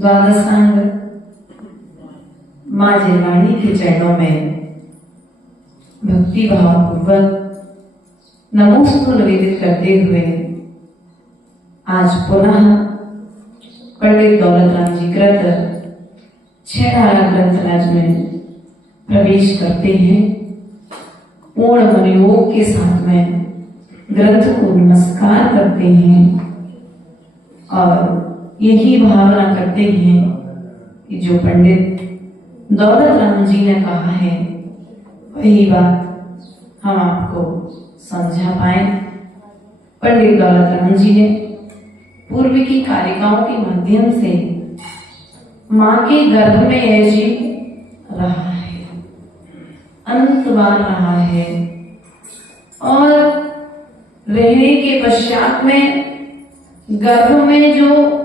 द्वादशांग माँ जिनवाणी के चरणों में भक्ति भाव पूर्वक नमोस्तु निवेदित करते हुए आज पुनः पंडित दौलत राम जी ग्रंथ छेड़ाला ग्रंथराज में प्रवेश करते हैं। पूर्ण मनयोग के साथ में ग्रंथ को नमस्कार करते हैं और यही भावना करते हैं कि जो पंडित दौलत राम जी ने कहा है वही बात हम आपको समझा पाए। पंडित दौलत राम जी ने पूर्व की कारिकाओं के माध्यम से माँ के गर्भ में यह जीव रहा है, अंतवान रहा है और रहने के पश्चात में गर्भ में जो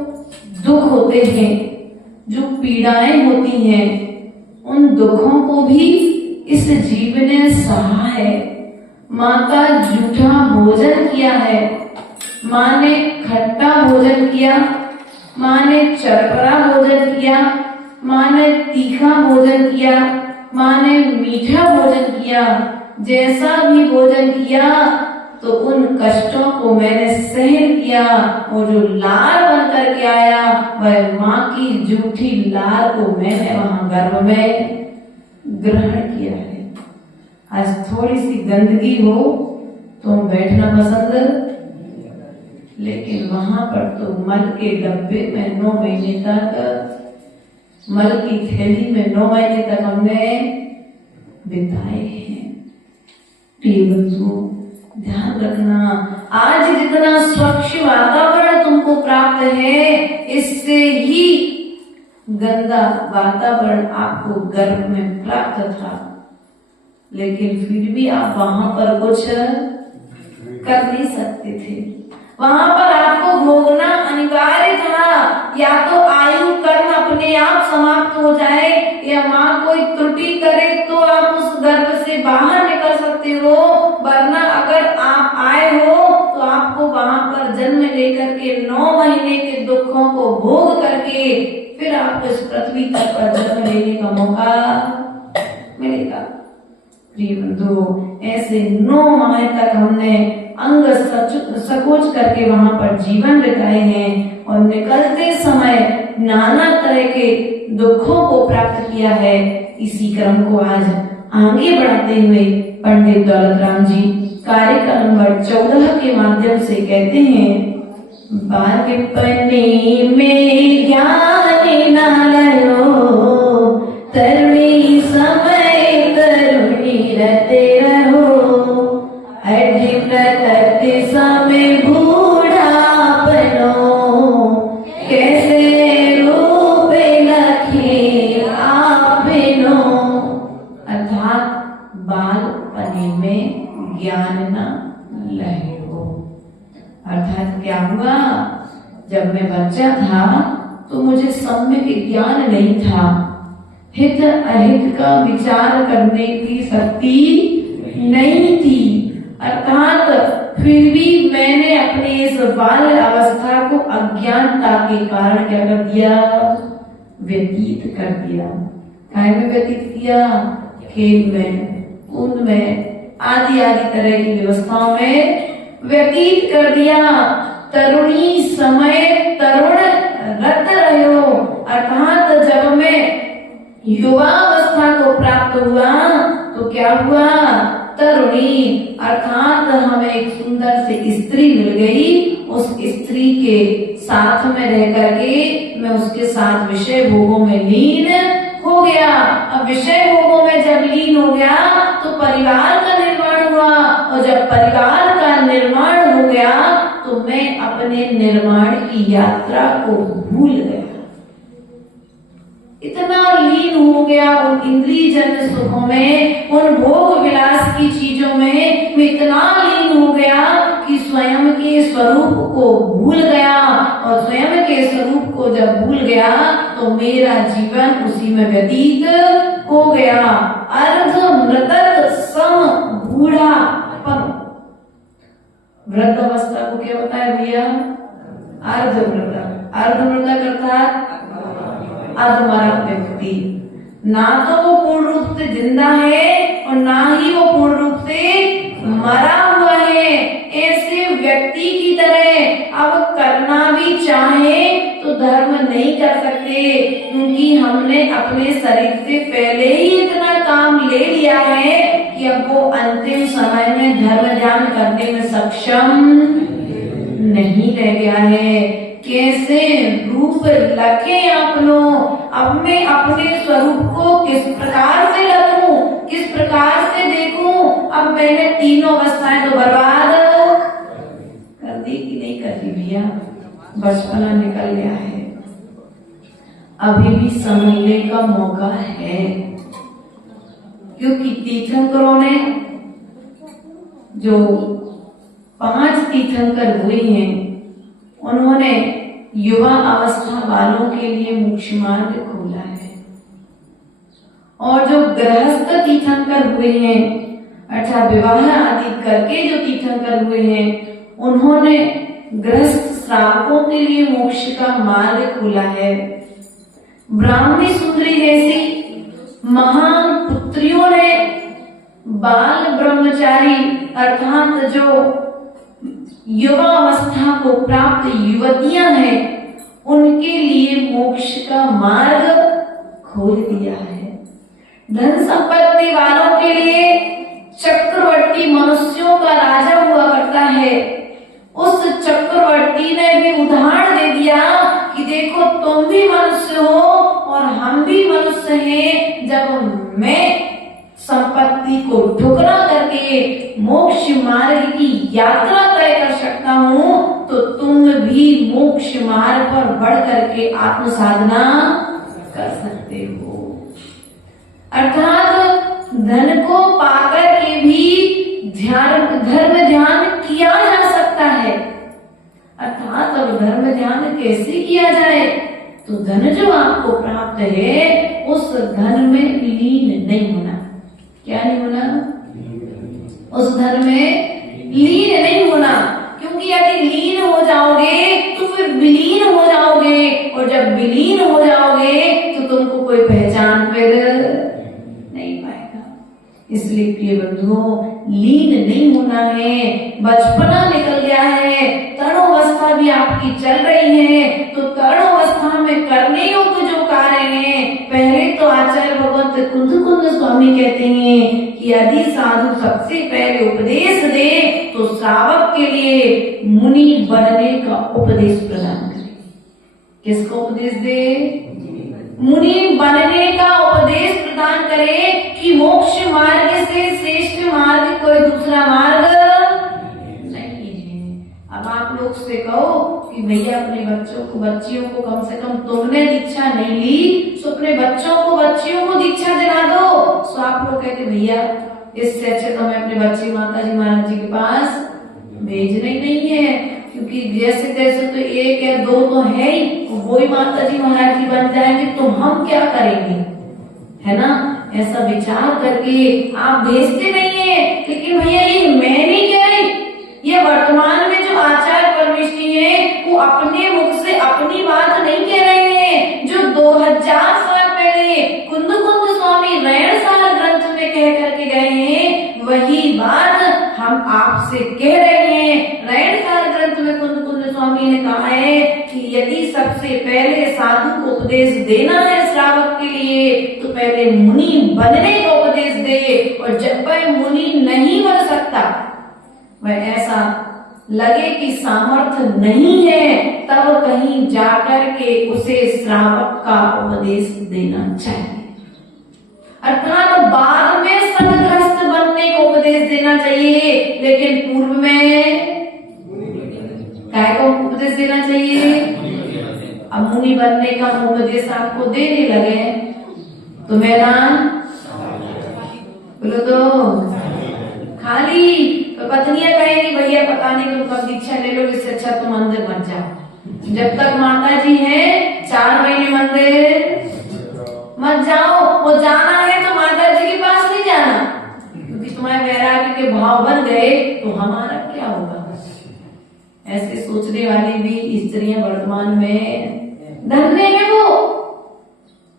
दुख होते हैं, जो पीड़ाएं होती हैं, उन दुखों को भी इस जीव ने सहा है। माँ का जूठा भोजन किया है, माँ ने खट्टा भोजन किया, माँ ने चरपरा भोजन किया, माँ ने तीखा भोजन किया, माँ ने मीठा भोजन किया। जैसा भी भोजन किया तो उन कष्टों को मैंने सहन किया और जो लार बन करके आया वह माँ की जूठी लार को मैंने वहां गर्भ में ग्रहण किया है। आज थोड़ी सी गंदगी हो तो बैठना पसंद, लेकिन वहां पर तो मल के डब्बे में 9 महीने तक, मल की थैली में 9 महीने तक हमने बिताए हैं। ध्यान रखना, आज जितना स्वच्छ वातावरण तुमको प्राप्त है, इससे ही गंदा वातावरण आपको गर्भ में प्राप्त था, लेकिन फिर भी आप वहां पर कुछ कर नहीं सकते थे। वहां पर आपको भोगना अनिवार्य था। या तो आयु कर्म अपने आप समाप्त हो जाए, या माँ कोई त्रुटि करे तो आप उस गर्भ से बाहर निकल सकते हो, वरना अगर आप आए हो तो आपको वहां पर जन्म लेकर के 9 महीने के दुखों को भोग करके फिर आपको इस पृथ्वी तक पर जन्म लेने का मौका मिलेगा। प्रिय बंधु, ऐसे 9 माह तक हमने अंग सकोच करके वहां पर जीवन बिताए हैं और निकलते समय नाना तरह के दुखों को प्राप्त किया है। इसी क्रम को आज आगे बढ़ाते हुए पंडित दौलत राम जी कार्यक्रम नंबर 14 के माध्यम से कहते हैं, बालपने में ज्ञान न लयो, तरुणी समय तरुणी रहते रहो, अड्डि समय बूढ़ापनो, कैसे रूप लखे आपनो। अर्थात बालपने में ज्ञान न लयो। अर्थात क्या हुआ, जब मैं बच्चा था तो मुझे सम्यक ज्ञान नहीं था, हित अहित का विचार करने की शक्ति नहीं थी। अर्थात फिर भी मैंने अपने इस बाल अवस्था को अज्ञानता के कारण क्या कर दिया, व्यतीत कर दिया। काय में व्यतीत किया, खेल में, कूद में, आदि आदि तरह की व्यवस्थाओं में व्यतीत कर दिया। तरुणी समय तरुण रत रहो। अर्थात जब मैं युवा अवस्था को प्राप्त हुआ तो क्या हुआ, तरुणी अर्थात हमें एक सुंदर सी स्त्री मिल गई। उस स्त्री के साथ में रह करके मैं उसके साथ विषय भोगों में लीन हो गया। अब विषय भोगों में जब लीन हो गया तो परिवार का निर्माण हुआ, और जब परिवार का निर्माण हो गया तो मैं अपने निर्माण की यात्रा को भूल गया। इतना लीन हो गया उन इंद्रिय जन्य सुखों में, उन भोग विलास की चीजों में मैं इतना लीन हो गया कि स्वयं के स्वरूप को भूल गया। और स्वयं के स्वरूप को जब भूल गया तो मेरा जीवन उसी में व्यतीत हो गया। अर्ध मृतक सम बूढ़ापन। वृद्ध अवस्था को क्या बताया भैया, अर्ध मृतक। अर्ध मृतक अर्थात अधमरा व्यक्ति, ना तो वो पूर्ण रूप से जिंदा है और ना ही वो पूर्ण रूप से मरा हुआ है। ऐसे व्यक्ति की तरह अब करना भी चाहे तो धर्म नहीं कर सकते, क्योंकि हमने अपने शरीर से पहले ही इतना काम ले लिया है कि अब वो अंतिम समय में धर्म ज्ञान करने में सक्षम नहीं रह गया है। कैसे रूप लखे अपनो, अब मैं अपने स्वरूप को किस प्रकार से रखूं, किस प्रकार से देखूं। अब मैंने तीनों अवस्थाएं तो बर्बाद कर दी कि नहीं कर दी भैया, बचपना निकल गया है। अभी भी संभलने का मौका है, क्योंकि तीर्थंकरों ने जो 5 तीर्थंकर हुए हैं उन्होंने युवा अवस्था वालों के लिए मोक्ष मार्ग खोला है। और जो गृहस्थ तीर्थंकर हुए हैं अर्थात विवाह आदि करके जो तीर्थंकर हुए हैं उन्होंने गृहस्थ श्रावकों के लिए मोक्ष का मार्ग खोला है। ब्राह्मणी सुंदरी जैसी महान पुत्रियों ने बाल ब्रह्मचारी अर्थात जो युवा अवस्था को प्राप्त युवतियां हैं उनके लिए मोक्ष का मार्ग खोल दिया है। धन संपत्ति वालों के लिए चक्रवर्ती मनुष्यों का राजा हुआ करता है। उस चक्रवर्ती ने भी उदाहरण दे दिया कि देखो तुम भी मनुष्य हो और हम भी मनुष्य हैं। जब मैं संपत्ति को ठुकरा करके मोक्ष मार्ग की यात्रा तय कर सकता हूँ तो तुम भी मोक्ष मार्ग पर बढ़ करके आत्म साधना कर सकते हो। अर्थात धन को पाकर के भी धर्म ध्यान किया जा सकता है। अर्थात अब धर्म ध्यान कैसे किया जाए? तो धन जो आपको प्राप्त है उस धन में लीन नहीं होना। क्या नहीं होना? उस धन में लीन नहीं होना, क्योंकि यदि लीन हो जाओगे तो फिर विलीन हो जाओगे, और जब विलीन हो जाओगे तो तुमको कोई पहचान फिर नहीं पाएगा। इसलिए प्रिय बंधुओं, लीन नहीं होना है। बचपना निकल गया है, तरुणावस्था भी आपकी चल रही है, तो तरुणावस्था में करने योग्य जो कार्य हैं, पहले तो आचार्य भगवत कुंद स्वामी कहते हैं कि यदि साधु सबसे पहले उपदेश दे तो श्रावक के लिए मुनि बनने का उपदेश प्रदान करे। किसको उपदेश दे? मुनि बनने का उपदेश प्रदान करे कि मोक्ष मार्ग से श्रेष्ठ मार्ग कोई दूसरा मार्ग नहीं है। अब आप लोग से कहो कि भैया अपने बच्चियों को कम से कम तुमने दीक्षा नहीं ली, तो अपने बच्चियों को दीक्षा दिला दो। तो आप लोग कहते भैया इससे अच्छे तो हमें अपने बच्चे माता जी महाराज जी के पास भेजना ही नहीं है, क्योंकि जैसे तैसे तो एक या दो तो है ही, वो ही माता जी महाराज जी बन जाएंगे तो हम क्या करेंगे, है ना? ऐसा विचार करके आप भेजते नहीं है। लेकिन भैया ये मैं नहीं कह रही, ये वर्तमान में जो आचार्य परमेष्ठी है वो अपने मुख से अपनी बात नहीं कह रहे हैं। जो 2000 साल पहले कुंद स्वामी रैण सार ग्रंथ में कह करके गए हैं, वही बात हम आपसे कह रहे हैं। रैण सार ग्रंथ में कुंद स्वामी ने कहा है कि यदि सबसे पहले साधु को उपदेश देना है श्रावक के लिए, तो पहले मुनि बनने का उपदेश दे, और जब वह मुनि नहीं बन सकता, वह ऐसा लगे कि सामर्थ्य नहीं है, तब कहीं जाकर के उसे श्रावक का उपदेश देना चाहिए। अर्थात बाद में संघग्रस्त बनने को उपदेश देना चाहिए, लेकिन पूर्व में काय को उपदेश देना चाहिए? अब मुनि बनने का उपदेश आपको देने लगे तो मैदान बोलो तो खाली। तो पत्नियां कहेंगी भैया पता नहीं तुम कब दीक्षा ले लो, इससे अच्छा तुम मंदिर मत जाओ। जब तक माता जी है 4 महीने मंदिर मत जाओ। वो जाना है तो माता जी के पास नहीं जाना, क्योंकि तुम्हारे वैराग्य के भाव बन गए तो हमारा क्या होगा। ऐसे सोचने वाली भी स्त्रियां वर्तमान में धन्य है। वो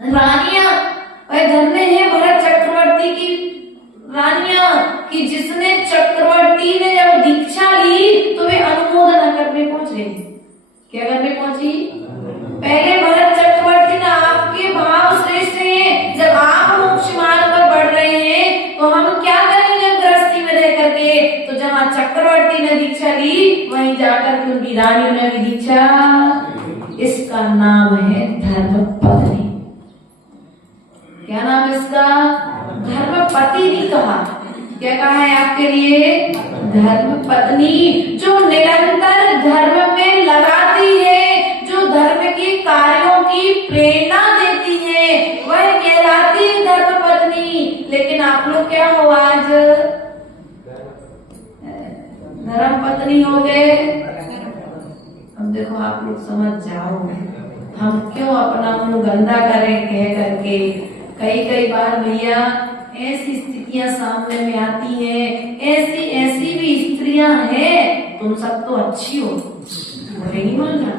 रानियां वह धन्य है भरत चक्रवर्ती की रानियां, कि जिसने चक्रवर्ती ने जब दीक्षा ली तो वे अनुमोदन करने पहुंचे। क्या करने पहुंची? पहले भरत चक्रवर्ती ने आपके भाव श्रेष्ठ हैं, जब आप मोक्ष मार्ग पर बढ़ रहे हैं तो हम क्या करेंगे गृहस्थी में रह करके। तो जहाँ चक्रवर्ती ने दीक्षा ली वहीं जाकर के उनकी रानियों ने भी दीक्षा। इसका नाम है धर्मपत्नी। क्या नाम इसका? धर्मपति नहीं कहा। क्या कहा है आपके लिए? धर्मपत्नी, जो निरंतर धर्म में लगाती है, जो धर्म के कार्यों की प्रेरणा देती है, वह कहलाती है धर्मपत्नी। लेकिन आप लोग क्या हो आज धर्मपत्नी हो गए। अब देखो आप लोग समझ जाओ हम क्यों अपना मुंह गंदा करें कह करके। कई बार भैया ऐसी स्थितियां सामने में आती हैं, ऐसी भी स्त्रियां हैं। तुम सब तो अच्छी हो, मुझे नहीं मानना,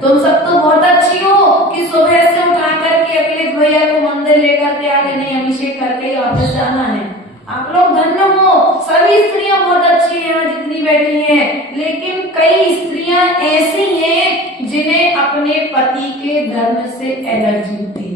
तुम सब तो बहुत अच्छी हो कि सुबह से उठा करके अखिलेश भैया को मंदिर लेकर के आगे नहीं अभिषेक करके वापस जाना है। आप लोग धन्य हो, सभी स्त्रियां बहुत अच्छी हैं जितनी बैठी हैं। लेकिन कई स्त्रियां ऐसी हैं जिन्हें अपने पति के धर्म से एलर्जी होती है।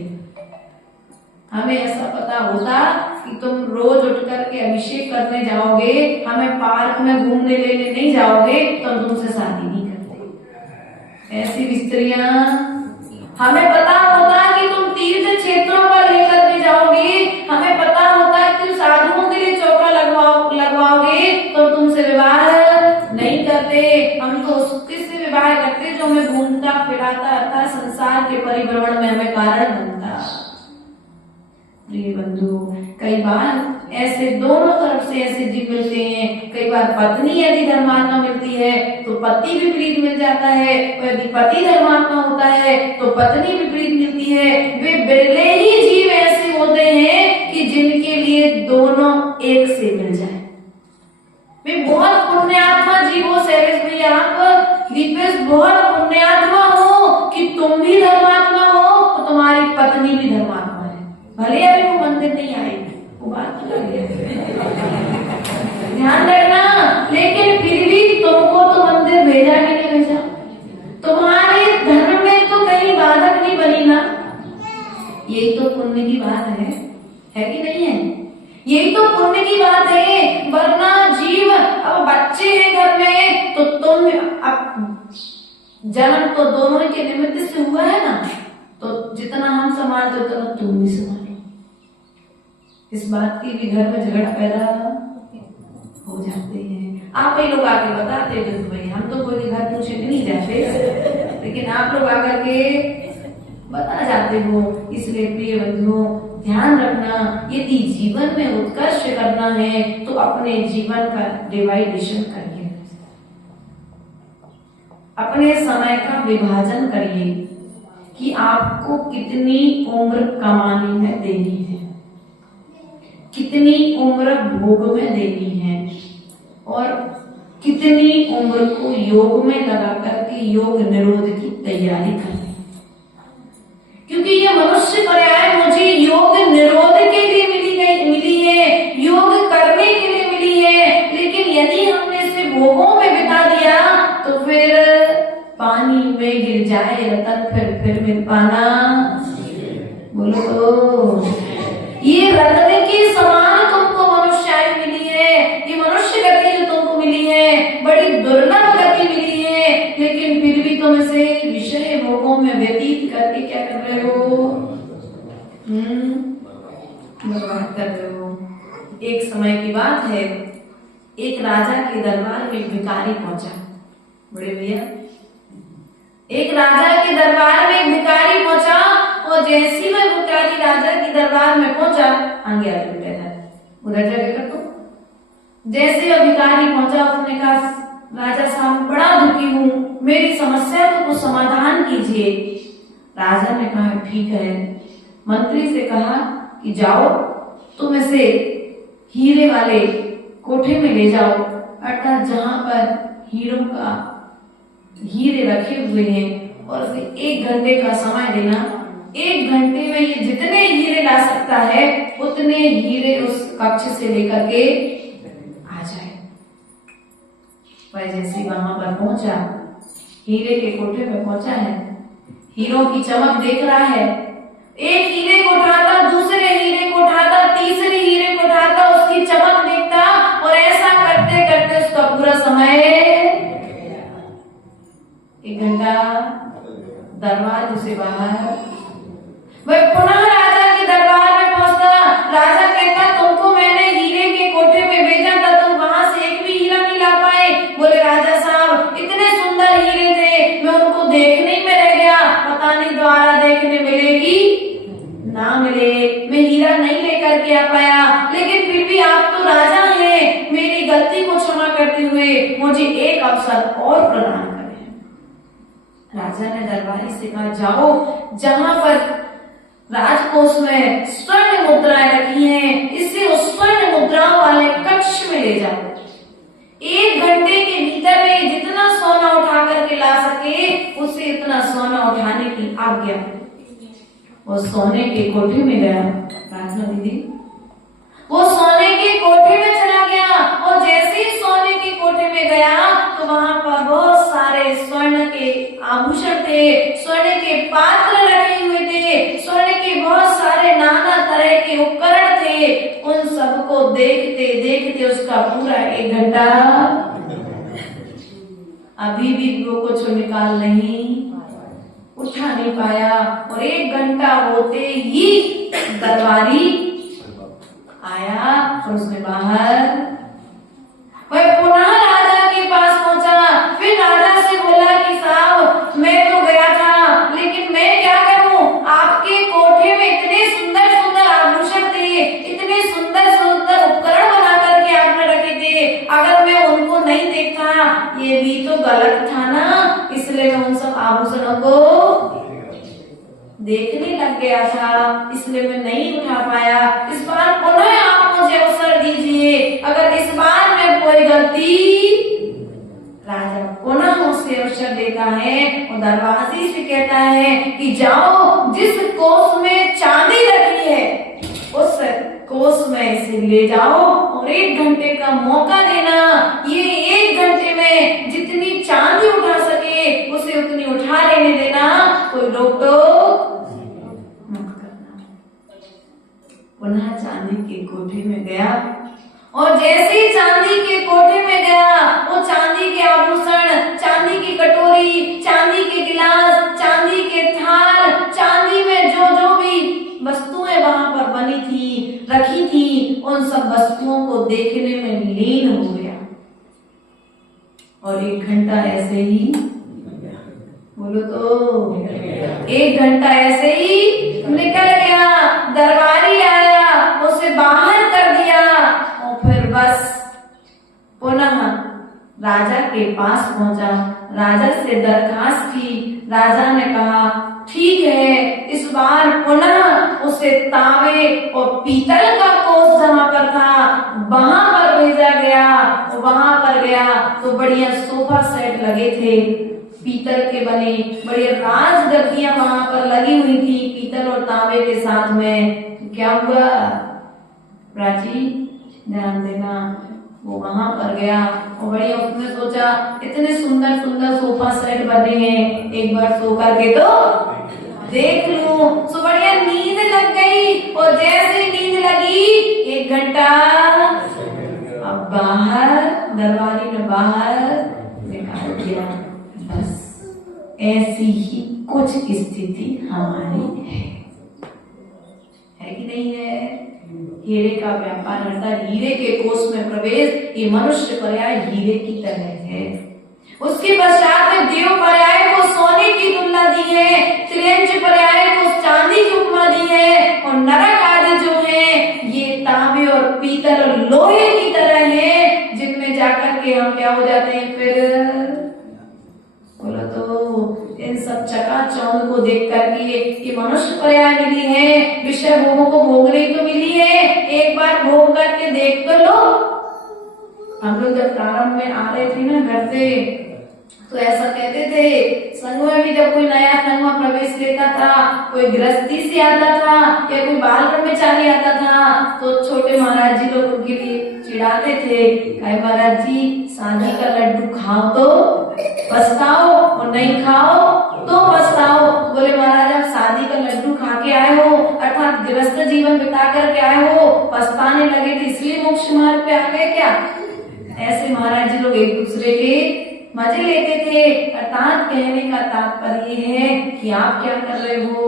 हमें ऐसा पता होता कि तुम रोज उठ करके अभिषेक करने जाओगे, हमें पार्क में घूमने लेने नहीं जाओगे, तो हम तुमसे शादी नहीं करते। ऐसी स्त्रियां, हमें पता होता कि तुम तीर्थ क्षेत्रों पर लेकर के जाओगे, हमें पता होता कि तुम साधुओं के लिए चौका लगवाओगे, तो तुमसे विवाह नहीं करते। हम तो उससे विवाह करते जो हमें घूमता फिराता अर्थात संसार के परिभ्रमण में हमें कारण बनता। प्रिय बंधु, कई बार ऐसे दोनों तरफ से ऐसे जीव मिलते हैं। कई बार पत्नी यदि धर्मात्मा मिलती है तो पति विपरीत मिल जाता है, यदि पति धर्मात्मा होता है तो पत्नी विपरीत मिलती है। वे बिरले ही जीव ऐसे होते हैं कि जिनके लिए दोनों एक से मिल जाए। वे बहुत पुण्यात्मा जीव हो। शैलेश भैया, आप दीपेश बहुत पुण्यात्मा हो कि तुम भी धर्मात्मा हो और तुम्हारी पत्नी भी धर्मात्मा है। भले अभी वो मंदिर नहीं आएगी, वो बात अलग है, ध्यान रखना, लेकिन फिर भी तुमको तो मंदिर भेजा कि नहीं भेजा? तुम्हारे धर्म में तो कहीं बाधक नहीं बनी ना। यही तो पुण्य की बात है कि नहीं है? यही तो पुण्य की बात है। वरना जीव, अब बच्चे हैं घर में तो तुम, अब जन्म तो दोनों के निमित्त से हुआ है ना, तो जितना हम संभालते उतना तुम भी संभालो। इस बात की भी घर में झगड़ा पैदा हो जाते हैं। आप ही लोग आके बताते हैं भाई, हम तो कोई घर पूछे नहीं जाते, लेकिन आप लोग आकर के बता जाते हो। इसलिए प्रिय बंधुओं, ध्यान रखना, यदि जीवन में उत्कर्ष करना है तो अपने जीवन का डिवाइडेशन करिए, अपने समय का विभाजन करिए कि आपको कितनी उम्र कमाने में देनी है, कितनी उम्र भोग में देनी है और कितनी उम्र को योग में लगा करके योग निरोध की तैयारी करनी। क्योंकि ये मनुष्य पर्याय मुझे योग निरोध के लिए मिली है, योग करने के लिए मिली है। लेकिन यदि हमने इसे भोगों में बिता दिया तो फिर पानी में गिर जाए रतन, फिर मिल पाना, बोलो तो। ये रत्न के समान तुमको मनुष्यायु मिली है, ये मनुष्य गति जो तुमको मिली है बड़ी दुर्लभ गति मिली है। लेकिन फिर भी तुम इसे विषय भोगों में व्यतीत करके क्या कर रहे हो? बर्बाद कर रहे हो। एक समय की बात है, एक राजा के दरबार में एक भिखारी पहुंचा। बड़े भैया, एक राजा के दरबार में एक भिखारी पहुंचा और जैसी वह भिखारी राजा के दरबार में पहुंचा, आगे आगे बैठा उधर जाके कर दो। जैसे वह भिखारी पहुंचा, उसने कहा राजा साहब बड़ा दुखी हूँ, मेरी समस्या को समाधान कीजिए। राजा ने कहा ठीक है। मंत्री से कहा कि जाओ तुम इसे हीरे वाले कोठे में ले जाओ, अर्थात जहां पर हीरे रखे हुए हैं, और उसे 1 घंटे का समय देना। 1 घंटे में ये जितने हीरे ला सकता है उतने हीरे उस कक्ष से लेकर के आ जाए। वह जैसे वहां पर पहुंचा, हीरे के कोठे में पहुंचा है, हीरों की चमक देख रहा है। एक हीरे को उठाता, दूसरे हीरे को उठाता, तीसरे हीरे को उठाता, उसकी चमक देखता, और ऐसा करते करते उसका पूरा समय 1 घंटा दरबार से बाहर। वह पुनः राजा के दरबार में पहुंचता। राजा कहता तुमको मैंने हीरे के कोठे में भेजा था, तुम वहां से एक भी हीरा नहीं ला पाए। बोले राजा साहब इतने सुंदर हीरे थे, मैं उनको देखने में रह गया, पता नहीं द्वारा देखने मिलेगी ना मिले, मैं हीरा नहीं लेकर के आ पाया। लेकिन फिर भी आप तो राजा हैं, मेरी गलती को क्षमा करते हुए मुझे एक अवसर और प्रदान करें। राजा ने दरबारी से कहा जाओ, जहां पर राजकोष में स्वर्ण मुद्राएं रखी हैं, इसे उस स्वर्ण मुद्राओं वाले कक्ष में ले जाओ। 1 घंटे के भीतर में जितना सोना उठा करके ला सके उसे इतना सोना उठाने की आज्ञा। वो सोने के कोठे में गया। राजा दीदी वो सोने के कोठे में चला गया, और जैसे ही सोने के कोठे में गया तो वहां पर बहुत सारे स्वर्ण के आभूषण थे, स्वर्ण के पात्र रखे हुए थे, स्वर्ण के बहुत सारे नाना तरह के उपकरण थे। उन सबको देखते देखते उसका पूरा 1 घंटा, अभी भी वो कुछ निकाल नहीं उठा नहीं पाया। और 1 घंटा होते ही दरबारी आया और उसने बाहर, वह पुनः राजा के पास पहुंचा। फिर राजा से बोला कि साहब मैं तो गया था, लेकिन मैं क्या करूं, आपके कोठे में इतने सुंदर सुंदर आभूषण थे, गलत था ना, इसलिए मैं उन सब आभूषणों को देखने लग गया था, इसलिए मैं नहीं उठा पाया। इस बार पुनः आप मुझे अवसर दीजिए, अगर इस बार मैं कोई गलती। राजा पुनः उसे अवसर देता है और दरवाजे से कहता है कि जाओ, जिस कोष में चांदी रखी है उस कोष में इसे ले जाओ और 1 घंटे का मौका देना। ये 1 घंटे में जितनी चांदी उठा सके उसे उतनी उठा लेने देना, कोई रोक टोक मत करना। पुनः चांदी के कोठे में गया और जैसे ही चांदी के कोठे में गया, वो चांदी के आभूषण, चांदी की कटोरी, चांदी के गिलास, चांदी के थाल, चांदी में जो जो भी वस्तुएं वहां पर बनी थी, रखी थी, उन सब वस्तुओं को देखने में लीन हो गया। और 1 घंटा ऐसे ही, बोलो तो 1 घंटा ऐसे ही निकल गया। दरबारी आया, उसे बाहर कर दिया और फिर बस पुनः राजा के पास पहुंचा, राजा से दरखास्त की। राजा ने कहा ठीक है, इस बार पुनः उसे तांबे और पीतल का कोष जहां पर था वहां पर भेजा गया। वहां पर गया तो बढ़िया सोफा सेट लगे थे, पीतल के बने, बढ़िया राजगद्दियां वहां पर लगी हुई थी पीतल और तांबे के साथ में। क्या हुआ प्राची, ध्यान देना, वो वहां पर गया और बढ़िया उसने सोचा इतने सुंदर सुंदर सोफा सेट बने हैं, एक बार सो करके तो देख लूं। सो बढ़िया नींद लग गई और जैसे नींद लगी 1 घंटा अब बाहर, दरबारी ने बाहर निकाल दिया। बस ऐसी ही कुछ स्थिति हमारी है कि नहीं है। हीरे का व्यापार अर्थात हीरे के कोष में प्रवेश, ये मनुष्य पर्याय हीरे की तरह है। उसके पश्चात में देव पर्याय को सोने की तुलना दी है, त्रियंच पर्याय को चांदी की उपमा दी है और नरक आदि जो है ये तांबे और पीतल और लोहे की तरह है, जिनमें जाकर के हम क्या हो जाते हैं फिर। बोलो तो इन सब चकाचौंध को देख करके ये मनुष्य पर्याय मिली है, विषय भोगों को भोगने तो मिली है। एक बार भोग करके देख तो लो। हम लोग जब प्रारंभ में आ रहे थे ना घर से, तो ऐसा कहते थे, संघ में भी जब कोई नया संघ में प्रवेश लेता था, कोई गृहस्थी से आता था या कोई बाल ब्रह्मचारी आता था, तो छोटे महाराज जी लोग उनके लिए चिढ़ाते थे, कहे महाराज जी शादी का लड्डू खाओ तो पछताओ और नहीं खाओ तो पछताओ। बोले महाराज आप शादी का लड्डू खा के आए हो, अर्थात गृहस्थ जीवन बिता करके आए हो, पछताने लगे थे इसलिए मोक्ष मार्ग पे आ गए क्या। ऐसे महाराज जी लोग एक दूसरे के मजे लेते थे। अर्थात कहने का तात्पर्य है कि आप क्या कर रहे हो,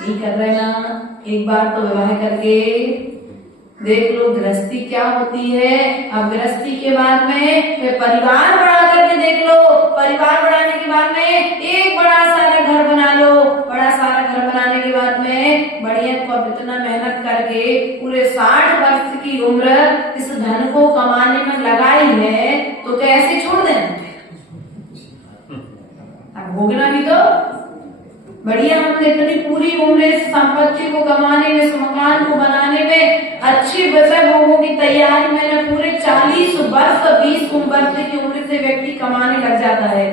यही कर रहे ना। एक बार तो विवाह करके देख लो गृहस्थी क्या होती है। अब गृहस्थी के बाद में फिर परिवार बढ़ा करके देख लो, परिवार बढ़ाने के बाद में एक बड़ा सारा घर बना लो, बड़ा सारा घर बनाने के बाद में बढ़िया इतना मेहनत करके पूरे 60 वर्ष की उम्र इस धन को कमाने में लगाई है, तो कैसे छोड़ दें। अब भोगना भी तो बढ़िया, हमने इतनी पूरी उम्र इस संपत्ति को कमाने में, इस मकान को बनाने में, अच्छी बचत भोगों की तैयारी मैंने पूरे 40 वर्ष 20 वर्ष की उम्र से व्यक्ति कमाने लग जाता है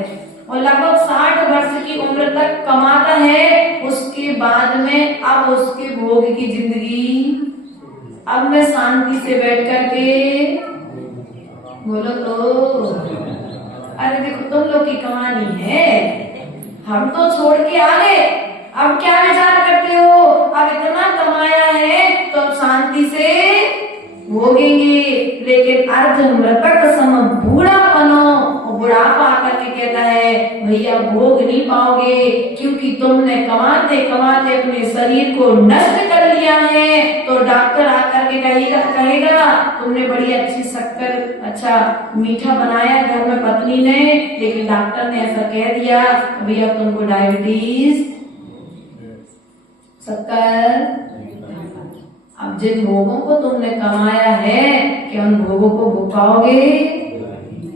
और लगभग 60 वर्ष की उम्र तक कमाता है। उसके बाद में अब उसके भोग की जिंदगी, अब मैं शांति से बैठ करके बोलो तो, अरे देखो तुम लोग की कहानी है, हम तो छोड़ के आ गए, अब क्या विचार करते हो, अब इतना कमाया है तो अब शांति से भोगेंगे। लेकिन अर्ध मृतक सम बूढ़ा बनो, और बुढ़ापा आकर के कहता है भैया भोग नहीं पाओगे, क्योंकि तुमने कमाते कमाते अपने शरीर को नष्ट कर लिया है। तो डॉक्टर आकर के कहेगा तुमने बड़ी अच्छी शक्कर, अच्छा मीठा बनाया घर में पत्नी ने, लेकिन डॉक्टर ने ऐसा कह दिया भैया तुमको डायबिटीज, शक्कर। अब जिन भोगों को तुमने कमाया है, क्या उन भोगों को भोग पाओगे,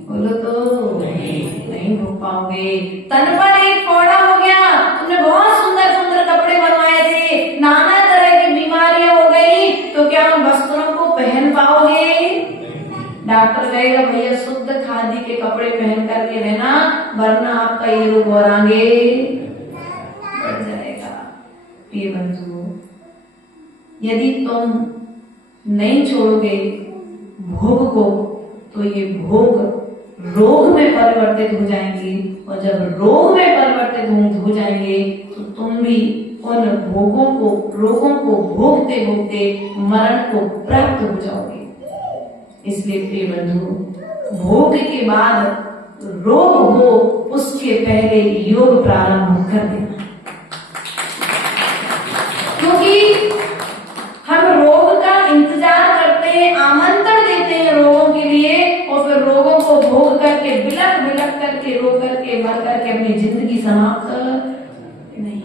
बोलो तो। नहीं भोग पाओगे। तन पर एक फोड़ा हो गया, तुमने बहुत सुंदर सुंदर कपड़े बनवाए थे, नाना तरह की बीमारियां हो गई, तो क्या उन वस्त्रों को पहन पाओगे? डॉक्टर कहेगा भैया शुद्ध खादी के कपड़े पहन करके रहना, वरना आपका ये रोग और आगे बढ़ जाएगा। प्रिय बंधु, यदि तुम नहीं छोड़ोगे भोग को, तो ये भोग रोग में परिवर्तित हो जाएंगे, और जब रोग में परिवर्तित हो जाएंगे तो तुम भी उन भोगों को, रोगों को भोगते भोगते मरण को प्राप्त हो जाओगे। इसलिए प्रिय बंधु, भोग के बाद रोग हो, उसके पहले योग प्रारंभ कर देना, क्योंकि हम रोग का इंतजार करते हैं, आमंत्रण देते हैं रोगों के लिए, और फिर रोगों को भोग करके बिलक बिलक करके रो करके मर करके अपनी जिंदगी समाप्त नहीं।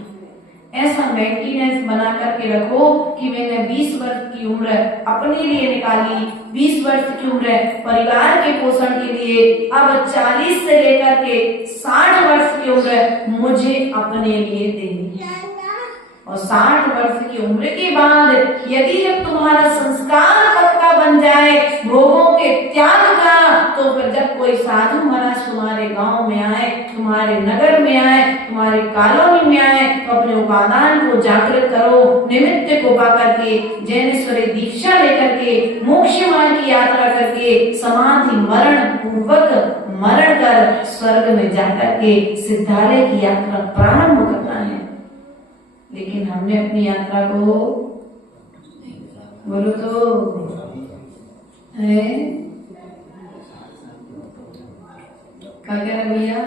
ऐसा मेंटेनेंस बना करके रखो कि मैंने 20 वर्ष की उम्र अपने लिए निकाली, 20 वर्ष की उम्र परिवार के पोषण के लिए, अब 40 से लेकर के 60 वर्ष की उम्र मुझे अपने लिए देनी है। और 60 वर्ष की उम्र के बाद यदि जब तुम्हारा संस्कार पक्का बन जाए भोगों के त्याग का, तो फिर जब कोई साधु महाराज तुम्हारे गांव में आए, तुम्हारे नगर में आए, तुम्हारे कॉलोनी में आए, तो अपने उपादान को जागृत करो, निमित्त को पा करके जैनेश्वरी दीक्षा लेकर के मोक्ष मार्ग की यात्रा करके समाधि मरण पूर्वक मरण कर स्वर्ग में जाकर के सिद्धालय की यात्रा प्रारंभ करना है। लेकिन हमने अपनी यात्रा को बोलो तो है क्या कह रहे भैया?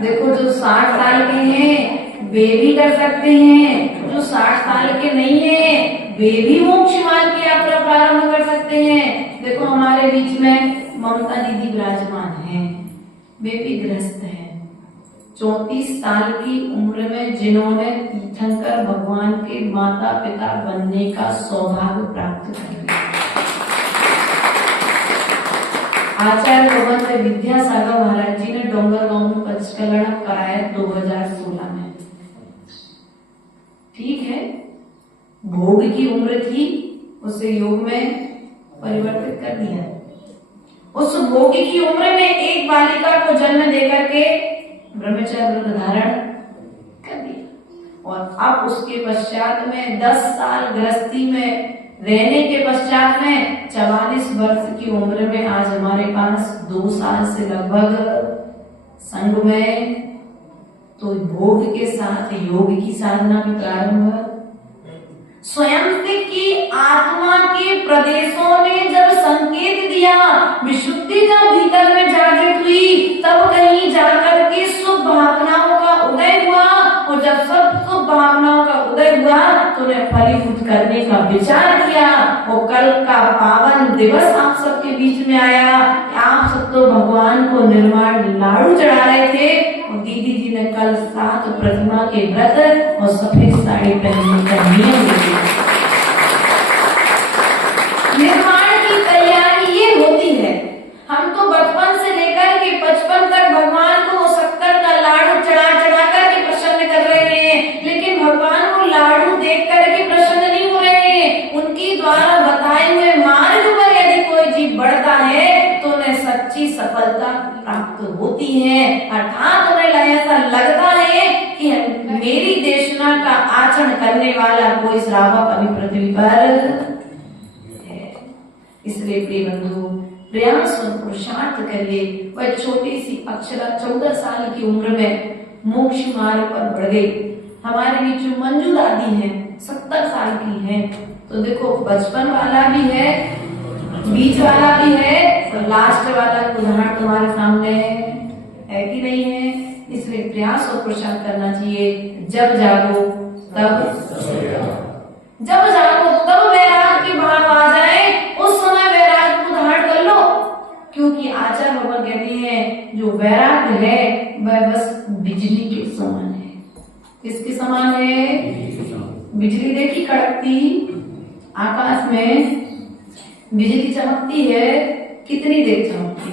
देखो जो 60 साल के हैं वे भी कर सकते हैं, जो 60 साल के नहीं है वे भी मोक्ष मार्ग की यात्रा प्रारंभ कर सकते हैं। देखो हमारे बीच में ममता दीदी विराजमान हैं, वे भी गृहस्थ हैं। 34 साल की उम्र में जिन्होंने तीर्थंकर भगवान के माता पिता बनने का सौभाग्य प्राप्त कर लिया। आचार्य गोविंद विद्यासागर महाराज जी ने डोंगरगांव में पंचकलण कराया 2016 में। ठीक है, भोग की उम्र थी, उसे योग में परिवर्तित कर दिया। उस भोगी की उम्र में एक बालिका को जन्म देकर के ब्रह्मचर्य व्रत धारण कर दिया, और अब उसके पश्चात में 10 साल गृहस्थी में रहने के पश्चात में 44 वर्ष की उम्र में आज हमारे पास 2 साल से लगभग संग में, तो भोग के साथ योग की साधना भी प्रारंभ। स्वयं की आत्मा के प्रदेशों ने जब संकेत दिया, विशुद्धि जब भीतर में जागृत हुई, तब कहीं जाकर के शुभ भावनाओं का उदय हुआ, और जब सब शुभ भावनाओं का उदय हुआ तो उन्हें फलीभूत करने का विचार किया। वो कल का पावन दिवस आप सबके बीच में आया। आप सब तो भगवान को निर्माण लाड़ू चढ़ा रहे थे, और दीदी जी ने कल 7 प्रतिमा के व्रत और सफेद साड़ी पहनने का नियम दिया। निर्माण की तैयारी ये होती है। हम तो बचपन से लेकर के 55 तक भगवान को शक्कर का लाड़ू चढ़ा चढ़ा करके प्रसन्न कर रहे हैं, लेकिन भगवान को लाड़ू देख करके प्रसन्न नहीं हो रहे हैं। उनकी द्वारा बताए हुए मार्ग पर यदि कोई जीव बढ़ता है तो उन्हें सच्ची सफलता प्राप्त होती है। अर्थात उन्हें ऐसा लगता है कि मेरी देशना का आचरण करने वाला कोई श्रावक अभी पृथ्वी पर। इसलिए प्रिय बंधु, प्रयास और पुरुषार्थ करिए। वह छोटी सी अक्षरा 14 साल की उम्र में मोक्ष मार्ग पर बढ़ गई। हमारे बीच में मंजू दादी हैं, 70 साल की हैं। तो देखो बचपन वाला भी है, बीच वाला भी है, और लास्ट वाला उदाहरण तुम्हारे सामने है कि नहीं है? इसलिए प्रयास और पुरुषार्थ करना चाहिए। जब जागो तब वैराग के भाव आ जाए, उस समय वैराग को धारण कर लो। क्योंकि आचार्य भगवान कहते हैं जो वैराग है वह बस बिजली के समान है। किसके समान है? बिजली देखी कड़कती आकाश में, बिजली चमकती है, कितनी देर चमकती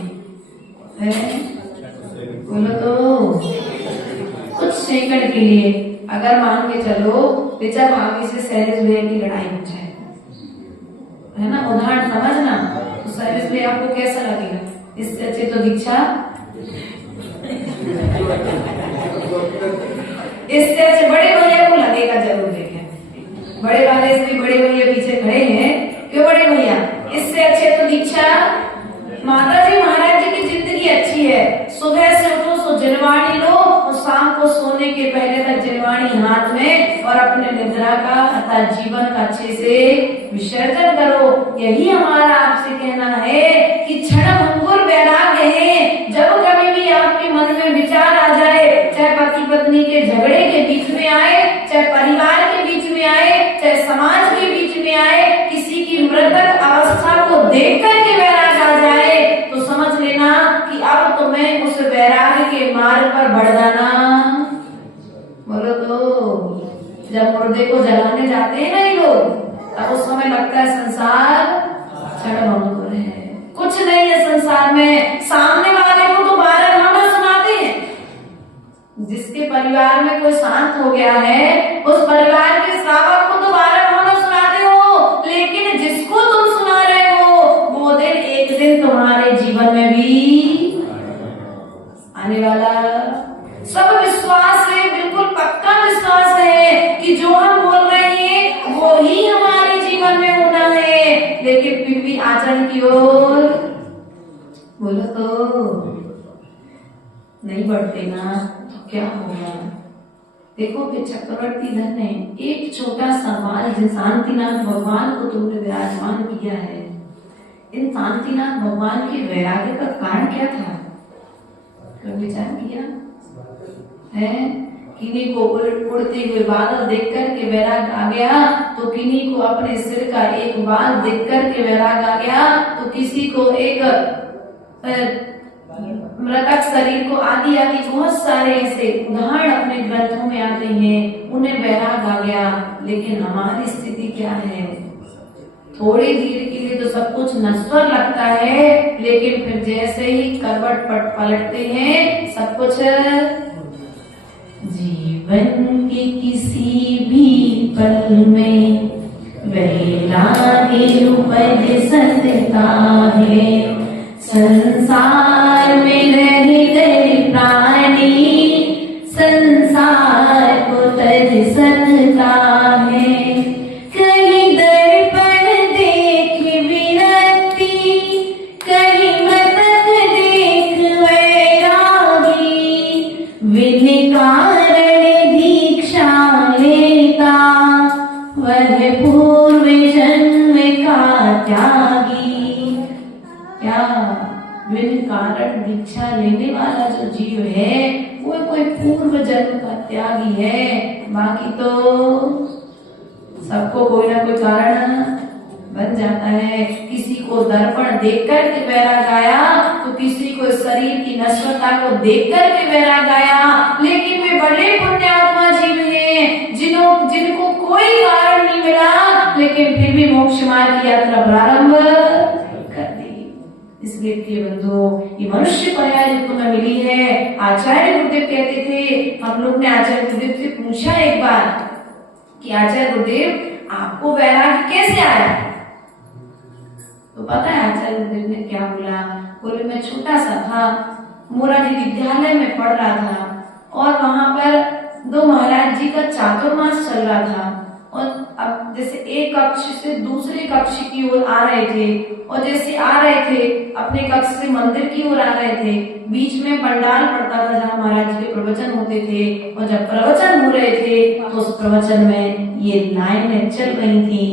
है? बोलो तो कुछ सेकंड के लिए। अगर मान के चलो ऋचा भाभी से सैलेश भैया की लड़ाई हो जाए, है ना, उदाहरण समझना, तो सैलेश भैया आपको कैसा लगेगा? इससे अच्छे तो दीक्षा, इससे अच्छे बड़े भैया को लगेगा जरूर। देखें बड़े वाले से भी बड़े भैया पीछे खड़े हैं, क्यों बड़े भैया? इससे अच्छे तो दीक्षा। माता जी महाराज जी की जिंदगी अच्छी है, सुबह से उठो सो जलवाणी लो और शाम को सोने के पहले तक जलवाणी हाथ में, और अपने निद्रा का अर्थात जीवन का अच्छे से विसर्जन करो। यही हमारा आपसे कहना है कि क्षणभंगुर वैराग्य है। जब कभी भी आपके मन में विचार आ जाए, चाहे पति पत्नी के झगड़े के बीच में आए, चाहे परिवार के बीच में आए, चाहे समाज के बीच में आए, किसी की मृतक अवस्था को देख करके वैराग्य आ जाए, तो समझ लेना कि अब तुम्हें उस वैराग्य के मार्ग पर बढ़ जाना। बोलो तो जब मुर्दे को जलाने जाते हैं ना ये लोग, तब उस समय लगता है संसार क्षणभंगुर है, कुछ नहीं है संसार में। सामने वाले को तो 12 घंटा सुनाते हैं। जिसके परिवार में कोई शांत हो गया है, उस परिवार के श्रावक को तो 12 घंटा सुनाते हो, लेकिन जिसको तुम सुना रहे हो वो दिन एक दिन तुम्हारे जीवन में भी आने वाला। सब विश्वास है, बिल्कुल पक्का विश्वास है कि जो हम बोल रहे हैं वो ही हमारे जीवन में होना है, लेकिन फिर भी आचरण की ओर बोलो तो नहीं बढ़ते ना, तो क्या होगा? देखो कि चक्रवर्ती धन ने एक छोटा सा बाल जिन शांतिनाथ भगवान को तुमने विराजमान किया है, इन शांतिनाथ भगवान के वैराग्य का कारण क्या था? कभी विचार किया है? किन्हीं को उड़ते हुए बादल देख कर के वैराग आ गया, तो किन्हीं को अपने सिर का एक बाल देख कर के वैराग आ गया, तो किसी को एक मृतक शरीर को, आदि आदि बहुत सारे ऐसे उदाहरण अपने ग्रंथों में आते हैं, उन्हें वैराग आ गया। लेकिन हमारी स्थिति क्या है? थोड़ी देर के लिए तो सब कुछ नश्वर लगता है, लेकिन फिर जैसे ही करवट पलटते हैं सब कुछ। जीवन के किसी भी पल में वैराग्य उपज सकता है। संसार में रह गए प्राणी, संसार को तज सकता है। कहीं दर्पण देख विरक्ति, कहीं मृतक देख वैरागी, बिन कारण दीक्षा लेता वह पूर्व जन्म का त्यागी। क्या बिन कारण दीक्षा लेने वाला जो जीव है वो कोई पूर्व जन्म का त्यागी है, बाकी तो सबको कोई ना कोई कारण बन जाता है। किसी को दर्पण देखकर के वैराग आया, तो किसी को शरीर की नश्वरता को देखकर के वैराग आया, लेकिन वे बड़े पुण्यात्मा जीव हैं जिनको कोई कारण नहीं मिला, लेकिन फिर भी मोक्ष मार्ग की यात्रा प्रारंभ कर दी। इसलिए प्रिय बंधुओं, ये मनुष्य पर्याय जो तुम्हें मिली है, आचार्य गुरुदेव कहते थे, हम लोग ने आचार्य गुरुदेव से पूछा एक बार कि आचार्य गुरुदेव आपको वैराग्य कैसे आया? तो पता है आचार्य गुरुदेव ने क्या बोला? बोले मैं छोटा सा था, मोरारजी विद्यालय में पढ़ रहा था, और वहां पर 2 महाराज जी का चातुर्मास चल रहा था, और अब जैसे एक कक्ष से दूसरे कक्ष की ओर आ रहे थे, और जैसे आ रहे थे अपने कक्ष से मंदिर की ओर आ रहे थे, बीच में पंडाल पड़ता था जहाँ महाराज जी के प्रवचन होते थे, और जब प्रवचन हो रहे थे तो उस प्रवचन में ये लाइनें चल रही थी,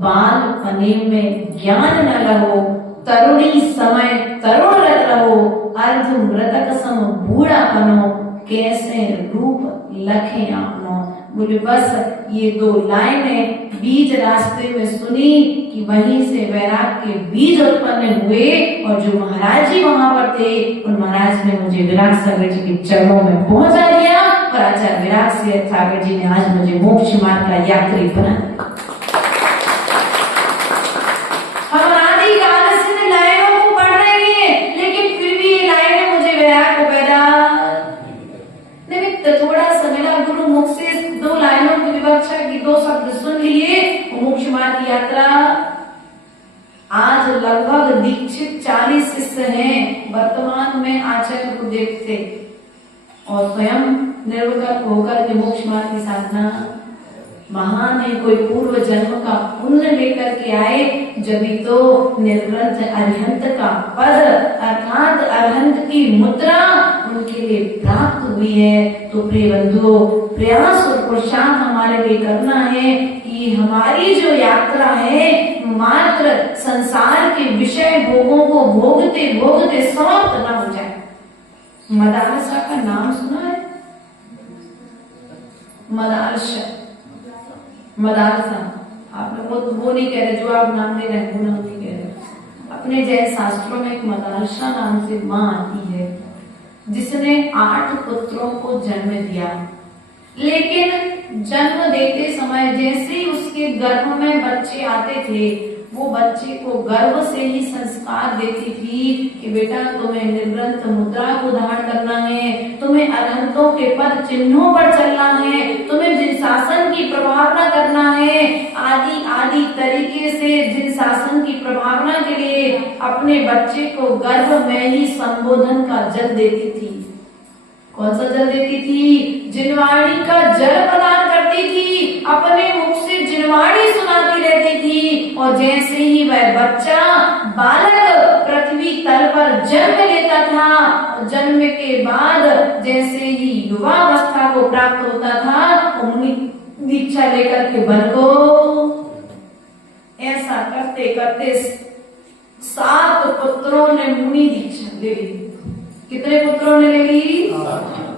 बाल पने में ज्ञान न रहो, तरुणी समय तरुण रत रहो, अर्ध मृतक सम बूढ़ा बनो, कैसे रूप लखे आपनो। बोले बस ये 2 लाइनें बीज रास्ते में सुनी कि वहीं से वैराग के बीज उत्पन्न हुए, और जो महाराज जी वहां पर थे उन महाराज ने मुझे विराग सागर जी के चरणों में पहुंचा दिया, और आचार्य विराग सागर जी ने आज मुझे मोक्ष मार्ग का यात्री बना। हम अनादि विवक्षा की 2 शब्द सुन लिए, मोक्ष मार्ग की यात्रा। आज लगभग दीक्षित 40 शिष्य हैं, वर्तमान में आचार्य को देखते और स्वयं निर्विकल्प होकर के मोक्ष मार्ग की साधना। महान है, कोई पूर्व जन्म का पुण्य लेकर के आए, जभी तो निर्ग्रंथ अरिहंत का पद अर्थात अरिहंत की मुद्रा उनके लिए प्राप्त हुई है। तो प्रिय बंधुओं, प्रयास और पुरुषार्थ हमारे लिए करना है कि हमारी जो यात्रा है मात्र संसार के विषय भोगों को भोगते भोगते समाप्त ना हो जाए। मदालसा का नाम सुना है? मदालसा आप लोग वो नहीं कह रहे, जो आप नाम ले रहे हैं वो नाम नहीं कह रहे। अपने जैन शास्त्रों में एक मदालसा नाम से माँ आती है, जिसने 8 पुत्रों को जन्म दिया, लेकिन जन्म देते समय जैसे ही उसके गर्भ में बच्चे आते थे, वो बच्चे को गर्भ से ही संस्कार देती थी कि बेटा तुम्हें निर्ग्रंथ मुद्रा को धारण करना है, तुम्हें अरहंतों के पद चिन्हों पर चलना है, तुम्हें जिन शासन की प्रभावना करना है, आदि आदि तरीके से जिन शासन की प्रभावना के लिए अपने बच्चे को गर्भ में ही संबोधन का जल देती थी। कौन सा जल देती थी? जिनवाणी का जल प्रदान करती थी, अपने मुख से जिनवाणी सुनाती रहती थी। और जैसे ही वह बच्चा बालक पृथ्वी तल पर जन्म लेता था, जन्म के बाद जैसे ही युवावस्था को प्राप्त होता था, मुनि दीक्षा लेकर के वन को ऐसा करते करते 7 पुत्रों ने मुनि दीक्षा ले ली। कितने पुत्रों ने ले ली?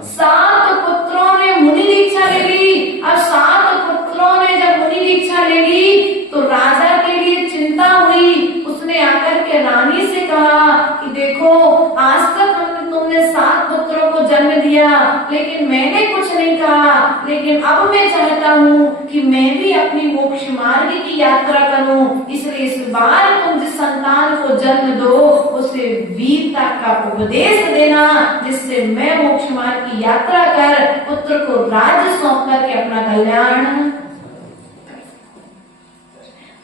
7 पुत्रों ने मुनि दीक्षा ले ली। अब 7 पुत्रों ने जब मुनि दीक्षा ले ली तो राजा के लिए चिंता हुई। उसने आकर के रानी से कहा कि देखो, आज तक तुमने 7 पुत्रों को जन्म दिया, लेकिन मैंने कुछ नहीं कहा, लेकिन अब मैं चाहता हूँ कि मैं भी अपनी मोक्ष मार्ग की यात्रा करूँ, इसलिए इस बार तुम जिस संतान को जन्म दो उसे वीरता का उपदेश देना, जिससे मैं मोक्ष मार्ग की यात्रा कर पुत्र को राज्य सौंप करके अपना कल्याण।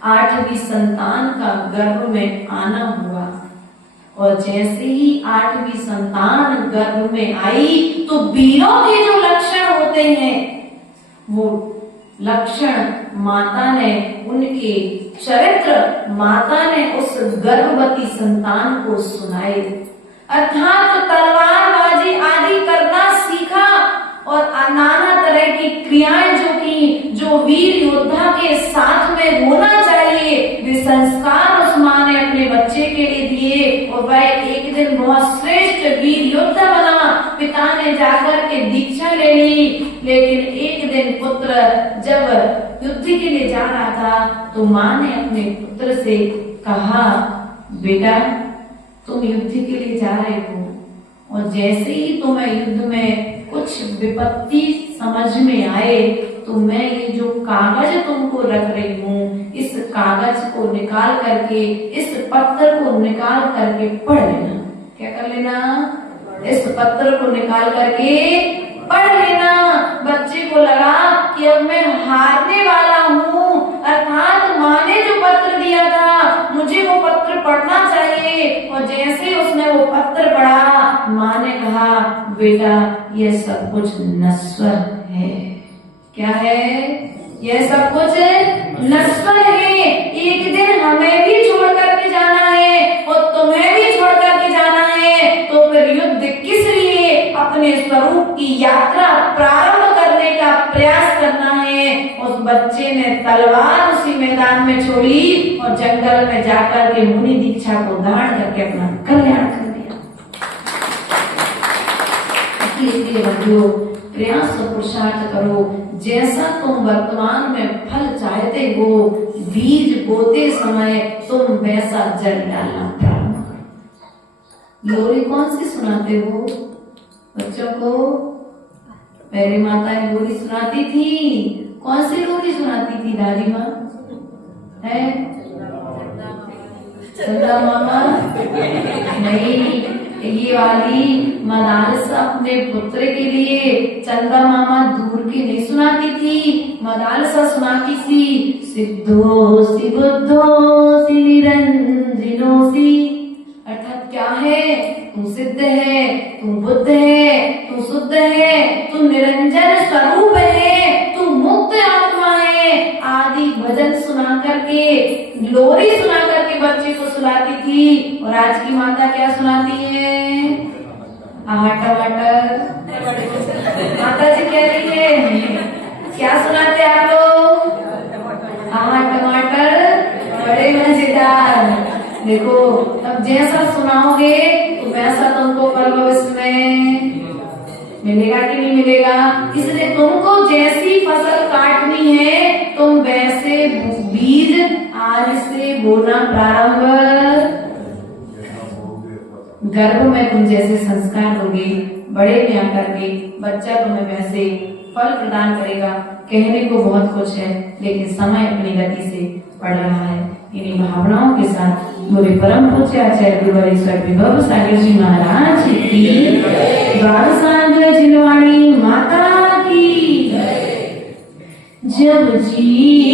8वीं संतान का गर्भ में आना हुआ और जैसे ही 8वीं संतान गर्भ में आई तो वीरों के जो लक्षण होते हैं वो लक्षण माता ने, उनके चरित्र माता ने उस गर्भवती संतान को सुनाए, अर्थात तलवारबाजी आदि करना सीखा और नाना तरह की क्रियाएं जो वीर योद्धा के साथ में होना चाहिए, वे संस्कार उस माँ ने अपने बच्चे के लिए दिए और वह एक दिन बहुत श्रेष्ठ वीर योद्धा बना। पिता ने जाकर के दीक्षा ले ली, लेकिन एक दिन पुत्र जब युद्ध के लिए जा रहा था तो माँ ने अपने पुत्र से कहा, बेटा तुम युद्ध के लिए जा रहे हो और जैसे ही तुम्हें युद्ध में कुछ विपत्ति समझ में आए तो मैं ये जो कागज तुमको रख रही हूँ, इस कागज को निकाल करके, इस पत्थर को निकाल करके पढ़ लेना। क्या कर लेना? इस पत्थर को निकाल करके पढ़ लेना। बच्चे को लगा कि अब मैं हारने वाला हूँ, अर्थात माँ ने जो पत्र दिया था मुझे वो पत्र पढ़ना चाहिए। और जैसे उसने वो पत्र पढ़ा, माँ ने कहा, बेटा ये सब कुछ नश्वर है। क्या है? यह सब कुछ नश्वर है। एक दिन हमें भी छोड़ करके जाना है और तुम्हें भी छोड़ करके जाना है, तो फिर युद्ध किस लिए? अपने स्वरूप की यात्रा प्रारंभ करने का प्रयास करना है। उस बच्चे ने तलवार उसी मैदान में छोड़ी और जंगल में जाकर के मुनि दीक्षा को धारण करके अपना कल्याण कर दिया। इसलिए बंधुओं, प्रयास और पुरुषार्थ करो। जैसा तुम वर्तमान में फल चाहते हो, बीज बोते समय तुम वैसा जल डालना प्रारंभ करो। लोरी कौन सी सुनाते हो बच्चों को? पहले माताएं लोरी सुनाती थी। कौन सी लोरी सुनाती थी दादी माँ? है चंदा मामा? नहीं, ये वाली मदालसा अपने पुत्र के लिए चंदा मामा दूर की नहीं सुनाती थी। मदालसा सुनाती सी, सिद्धोसी बुद्धोसी निरंजनोसी। अर्थात क्या है? तुम सिद्ध है, तुम बुद्ध है, तुम शुद्ध है, तुम निरंजन स्वरूप है, तुम मुक्त आत्मा है, आदि भजन सुना करके, लोरी सुना करके बच्चे को सुलाती थी। और आज की माता क्या सुनाती है? टमाटर। माता जी कह रही है, क्या सुनाते आप लोग? टमाटर बड़े मजेदार। देखो, अब जैसा सुनाओगे तो वैसा तुमको कल भविष्य में मिलेगा कि नहीं मिलेगा? इसलिए तुमको जैसी फसल काटनी है तुम वैसे बीज आज से बोना प्रारंभ। गर्भ में तुम जैसे संस्कार दोगे, बड़े में आकर के बच्चा तुम्हें वैसे फल प्रदान करेगा। कहने को बहुत कुछ है, लेकिन समय अपनी गति से बढ़ रहा है। इन्हीं भावनाओं के साथ मेरे परम पूज्य आचार्य गुरुवरेश्वर विभव सागर जी महाराज की द्वादशांग जिनवाणी माता की जब जी